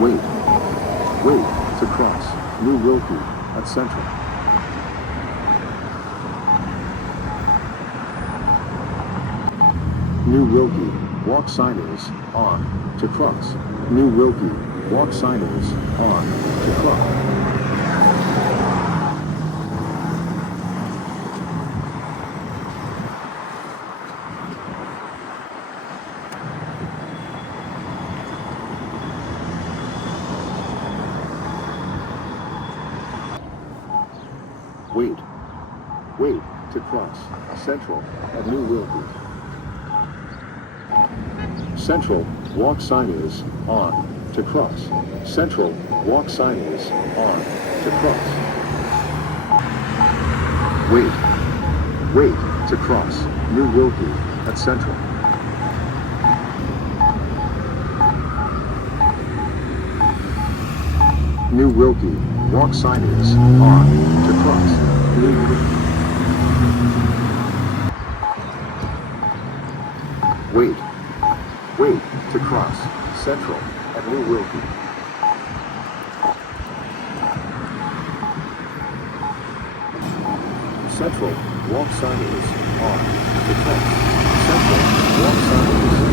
Wait. Wait to cross. New Wilke at Central. New Wilke Walk sign is on to cross. New Wilke Walk sign is on to cross. Wait. Wait to cross. Central at New Wilke. Central walk sign is on to cross. Central walk sign is on to cross. Wait. Wait to cross. New Wilke at Central. New Wilke walk sign is on to cross. New Wilke. Wait. Wait to cross. Central at New Wilke. Central walk sign is on to cross. Central walk sign is